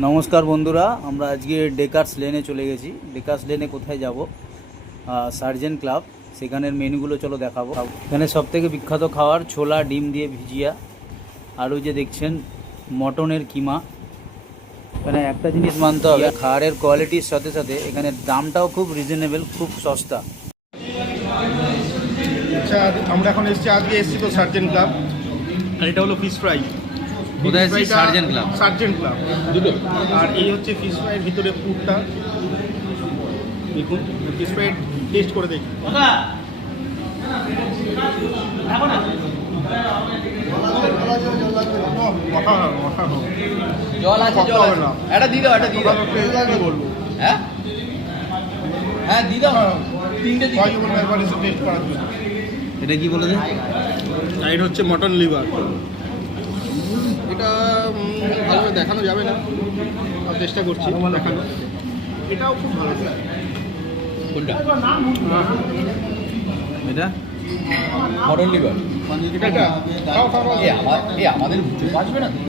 নমস্কার বন্ধুরা, আমরা আজকে ডেকার্স লেনে চলে গেছি। ডেকার্স লেনে কোথায় যাব? সার্জেন্ট ক্লাব, সেখানের মেনুগুলো চলো দেখাবো। এখানে সবথেকে বিখ্যাত খাবার ছোলা ডিম দিয়ে ভিজিয়া, আর ওই যে দেখছেন মটনের কিমা। এখানে একটা জিনিস মানতে হবে, খাবারের কোয়ালিটির সাথে সাথে এখানে দামটাও খুব রিজনেবল, খুব সস্তা। আচ্ছা, আমরা এখন আজকে এসেছি তো সার্জেন্ট ক্লাব, আর এটা হলো ফিশ ফ্রাই। কোথায় এসেছি? Sergeant club. সার্জেন্ট ক্লাব দুটো। আর এই হচ্ছে ফিশ ফ্রাইয়ের ভিতরে পুরটা, দেখুন ফিশ ফ্রাই টেস্ট করে দেখি। জল আছে, জল আছে, এটা দিয়ে দাও, এটা দিয়ে দাও। কি বলবো? হ্যাঁ হ্যাঁ দিয়ে দাও, তিনটে দিয়ে সবাই বলবো একবার এসে টেস্ট করার জন্য। এটা কি বলেছে? আর এটা হচ্ছে মটন লিভার। এটা ভালোভাবে দেখানো যাবে না, আর চেষ্টা করছি দেখানো। এটাও খুব ভালো। কোনটা? এটা মটন লিভার। এটা খাও খাও খাও। আমাদের বুঝতে পারবে না।